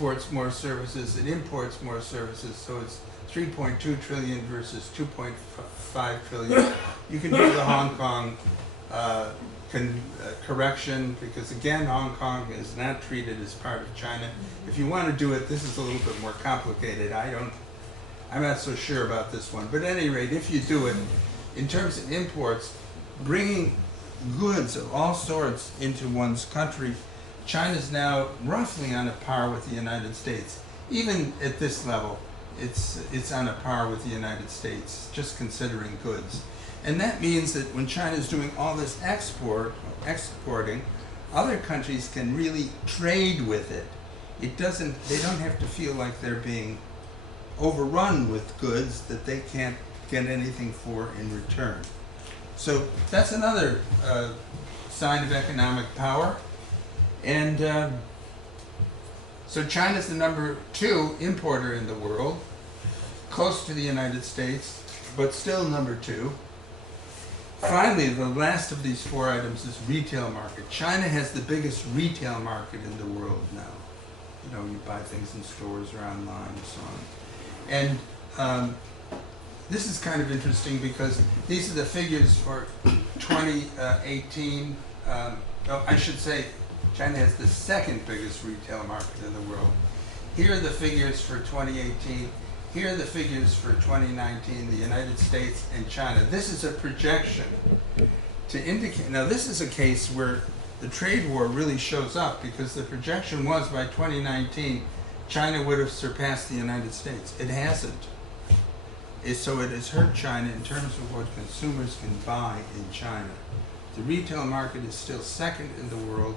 exports more services, it imports more services, so it's 3.2 trillion versus 2.5 trillion. You can do the Hong Kong correction, because again, Hong Kong is not treated as part of China. If you want to do it, this is a little bit more complicated. I'm not so sure about this one, but at any rate, if you do it, in terms of imports, bringing goods of all sorts into one's country, China's now roughly on a par with the United States. Even at this level, it's on a par with the United States, just considering goods. And that means that when China's doing all this exporting, other countries can really trade with it. They don't have to feel like they're being overrun with goods that they can't get anything for in return. So that's another sign of economic power. And so China's the #2 importer in the world, close to the United States, but still #2. Finally, the last of these 4 items is retail market. China has the biggest retail market in the world now. You know, you buy things in stores or online and so on. And this is kind of interesting because these are the figures for 2018. I should say China has the second biggest retail market in the world. Here are the figures for 2018. Here are the figures for 2019, the United States and China. This is a projection to indicate. Now, this is a case where the trade war really shows up, because the projection was by 2019, China would have surpassed the United States. It hasn't. So it has hurt China in terms of what consumers can buy in China. The retail market is still second in the world,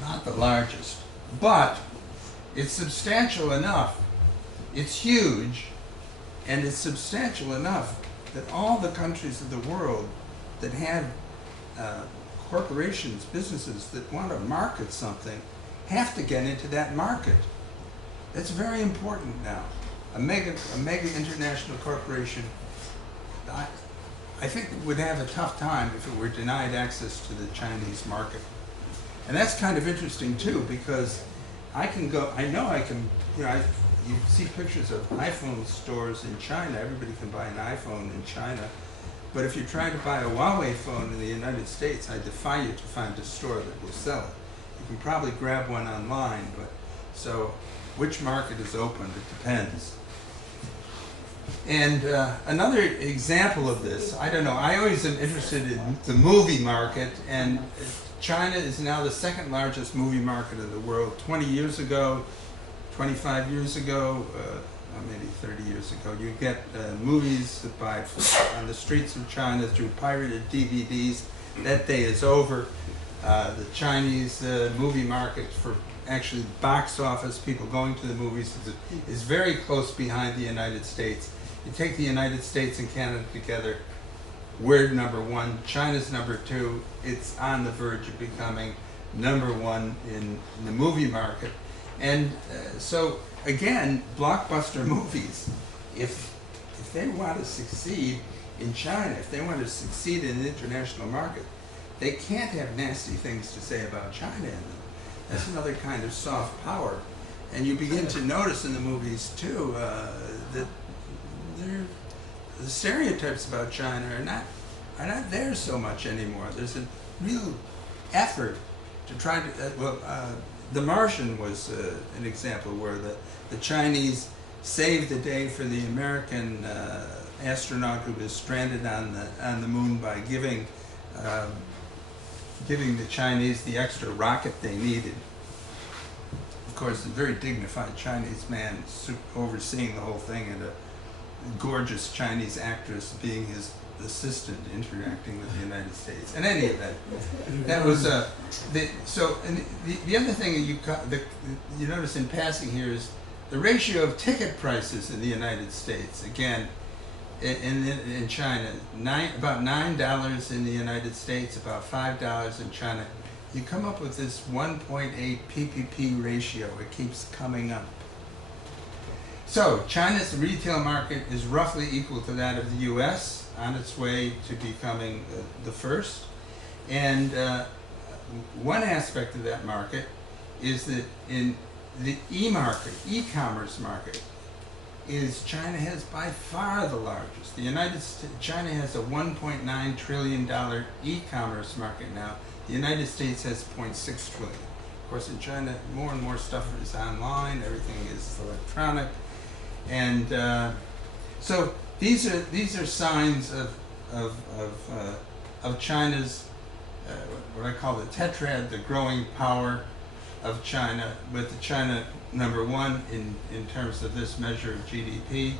not the largest, but it's substantial enough. It's huge, and it's substantial enough that all the countries of the world that have corporations, businesses that want to market something, have to get into that market. That's very important now. A mega international corporation, I think, would have a tough time if it were denied access to the Chinese market. And that's kind of interesting too, because you see pictures of iPhone stores in China. Everybody can buy an iPhone in China. But if you're trying to buy a Huawei phone in the United States, I defy you to find a store that will sell it. You can probably grab one online, but so which market is open? It depends. And another example of this, I don't know, I always am interested in the movie market, and China is now the second largest movie market in the world. 20 years ago, 25 years ago, or maybe 30 years ago, you get movies on the streets of China through pirated DVDs. That day is over. The Chinese movie market for actually box office, people going to the movies, is very close behind the United States. You take the United States and Canada together, we're #1, China's #2. It's on the verge of becoming #1 in the movie market. And so, again, blockbuster movies, if they want to succeed in China, if they want to succeed in the international market, they can't have nasty things to say about China in them. That's another kind of soft power. And you begin to notice in the movies, too, that the stereotypes about China are not there so much anymore. There's a real effort to try to, The Martian was an example where the Chinese saved the day for the American astronaut who was stranded on the moon by giving the Chinese the extra rocket they needed. Of course, a very dignified Chinese man overseeing the whole thing, and a gorgeous Chinese actress being his assistant, interacting with the United States. In any event, that was the other thing you notice in passing here is the ratio of ticket prices in the United States. Again, in China, about $9 in the United States, about $5 in China. You come up with this 1.8 PPP ratio. It keeps coming up. So China's retail market is roughly equal to that of the U.S., on its way to becoming the first. And one aspect of that market is that in the e-market, e-commerce market, is China has by far the largest. China has a $1.9 trillion e-commerce market now. The United States has 0.6 trillion. Of course, in China, more and more stuff is online. Everything is electronic, and so these are signs of China's what I call the tetrad, the growing power of China, with the China #1 in terms of this measure of GDP,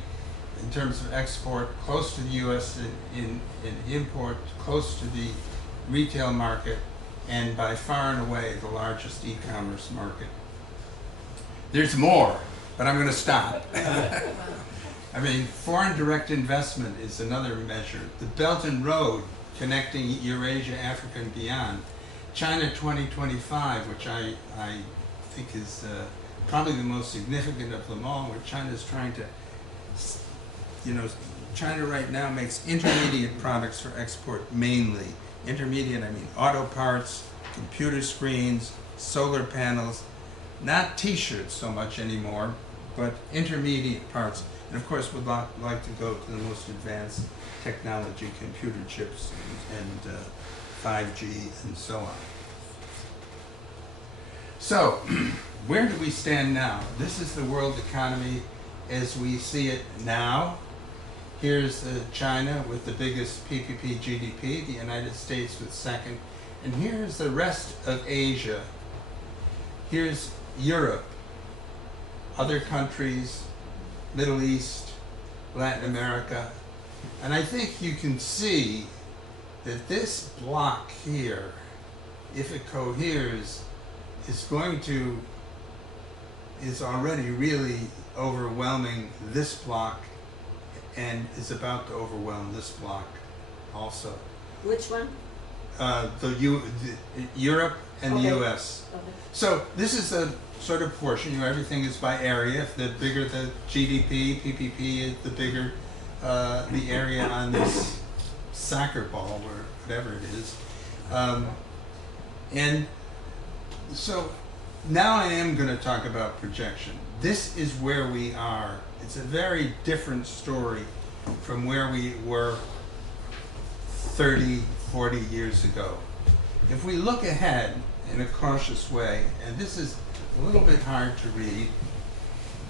in terms of export, close to the U.S. in import, close to the retail market, and by far and away the largest e-commerce market. There's more, but I'm going to stop. I mean, foreign direct investment is another measure. The Belt and Road connecting Eurasia, Africa, and beyond. China 2025, which I think is probably the most significant of them all, where China is trying to, China right now makes intermediate products for export mainly. Intermediate, I mean auto parts, computer screens, solar panels, not t-shirts so much anymore, but intermediate parts. And of course, would like to go to the most advanced technology, computer chips and 5G and so on. So, where do we stand now? This is the world economy as we see it now. Here's China with the biggest PPP GDP, the United States with second, and here's the rest of Asia. Here's Europe, other countries, Middle East, Latin America, and I think you can see that this block here, if it coheres, is already really overwhelming this block and is about to overwhelm this block also. Which one? Europe and Okay. the US. Okay. So this is a sort of portion, everything is by area. The bigger the GDP, PPP, the bigger the area on this soccer ball or whatever it is. And so now I am going to talk about projection. This is where we are. It's a very different story from where we were 30, 40 years ago. If we look ahead in a cautious way, and this is a little bit hard to read,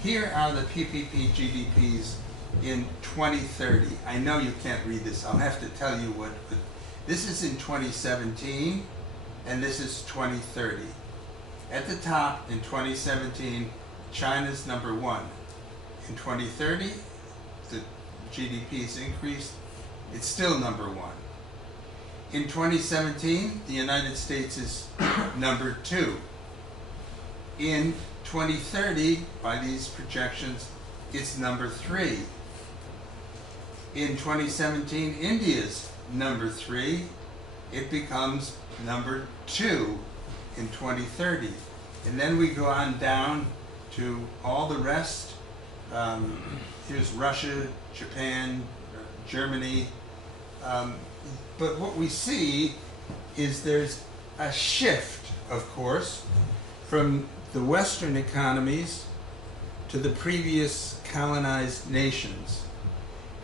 here are the PPP GDPs in 2030. I know you can't read this. I'll have to tell you what. This is in 2017, and this is 2030. At the top, in 2017, China's #1. In 2030, the GDP is increased. It's still #1. In 2017, the United States is #2. In 2030, by these projections, it's #3. In 2017, India's #3. It becomes #2 in 2030. And then we go on down to all the rest. Here's Russia, Japan, Germany. But what we see is there's a shift, of course, from the Western economies to the previous colonized nations.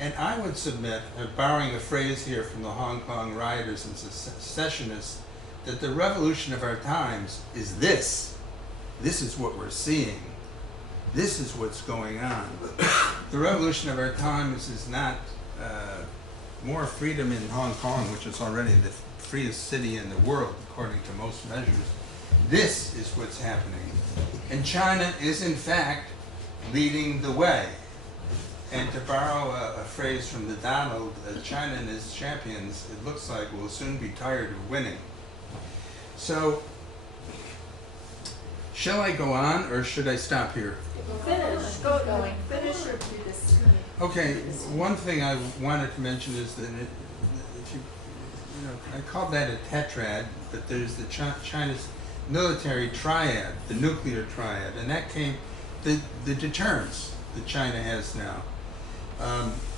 And I would submit, borrowing a phrase here from the Hong Kong rioters and secessionists, that the revolution of our times is this. This is what we're seeing. This is what's going on. The revolution of our times is not more freedom in Hong Kong, which is already the freest city in the world, according to most measures. This is what's happening. And China is, in fact, leading the way. And to borrow a phrase from the Donald, China and its champions, it looks like will soon be tired of winning. So, shall I go on, or should I stop here? Finish. Go going. Finish your previous. Okay, one thing I wanted to mention is that I called that a tetrad, but there's the China's military triad, the nuclear triad, and that came, the deterrence that China has now.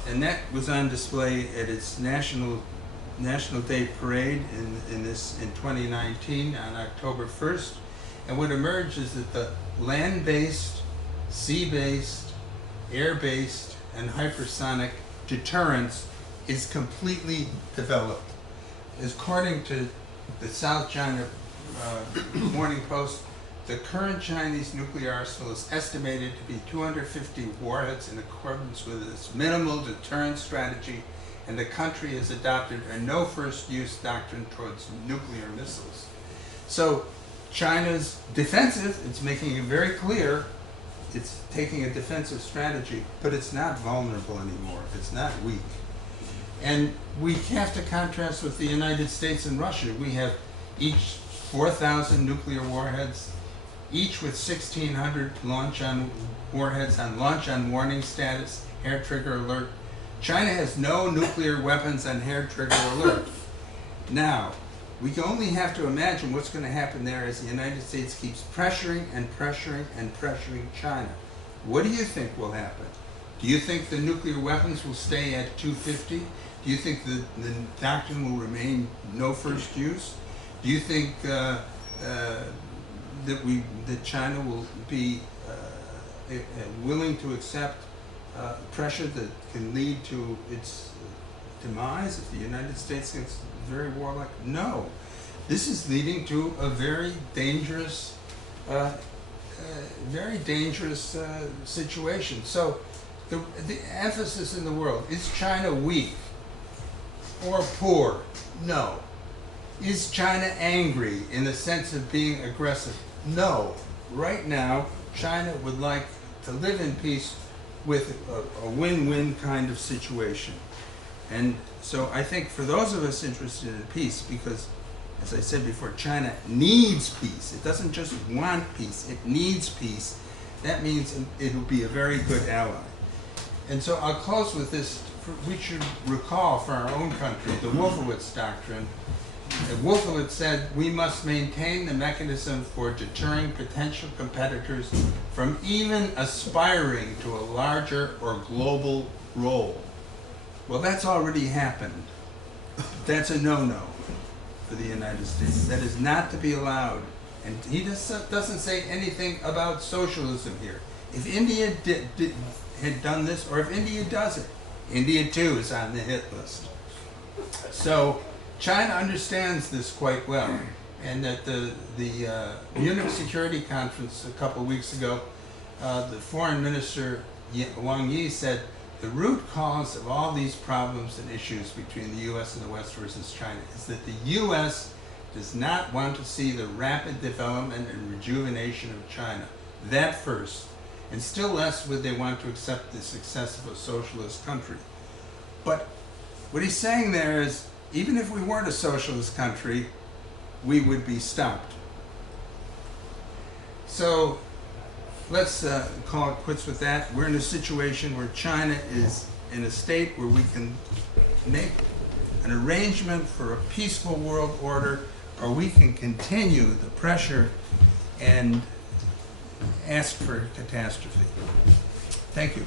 And that was on display at its National Day Parade in 2019 on October 1st. And what emerged is that the land-based, sea-based, air-based, and hypersonic deterrence is completely developed. According to the South China Morning Post, the current Chinese nuclear arsenal is estimated to be 250 warheads in accordance with its minimal deterrence strategy, and the country has adopted a no first use doctrine towards nuclear missiles. So China's defensive, it's making it very clear, it's taking a defensive strategy, but it's not vulnerable anymore, it's not weak. And we have to contrast with the United States and Russia. We have each 4,000 nuclear warheads, each with 1,600 warheads on launch on warning status, hair trigger alert. China has no nuclear weapons on hair trigger alert. Now, we can only have to imagine what's going to happen there as the United States keeps pressuring and pressuring and pressuring China. What do you think will happen? Do you think the nuclear weapons will stay at 250? Do you think the doctrine will remain no first use? Do you think that China will be willing to accept pressure that can lead to its demise if the United States gets very warlike? No. This is leading to a very dangerous situation. So the emphasis in the world, is China weak or poor? No. Is China angry in the sense of being aggressive? No. Right now, China would like to live in peace with a win-win kind of situation. And so I think for those of us interested in peace, because as I said before, China needs peace. It doesn't just want peace, it needs peace. That means it will be a very good ally. And so I'll close with this. We should recall for our own country the Wolfowitz Doctrine. Wolfowitz said we must maintain the mechanism for deterring potential competitors from even aspiring to a larger or global role. Well, that's already happened. That's a no-no for the United States. That is not to be allowed. And he doesn't say anything about socialism here. If India had done this, or if India does it, India too is on the hit list. So China understands this quite well, and at the Munich Security Conference a couple of weeks ago, the Foreign Minister Wang Yi said the root cause of all these problems and issues between the U.S. and the West versus China is that the U.S. does not want to see the rapid development and rejuvenation of China. That first. And still less would they want to accept the success of a socialist country. But what he's saying there is, even if we weren't a socialist country, we would be stopped. So let's call it quits with that. We're in a situation where China is in a state where we can make an arrangement for a peaceful world order, or we can continue the pressure and ask for catastrophe. Thank you.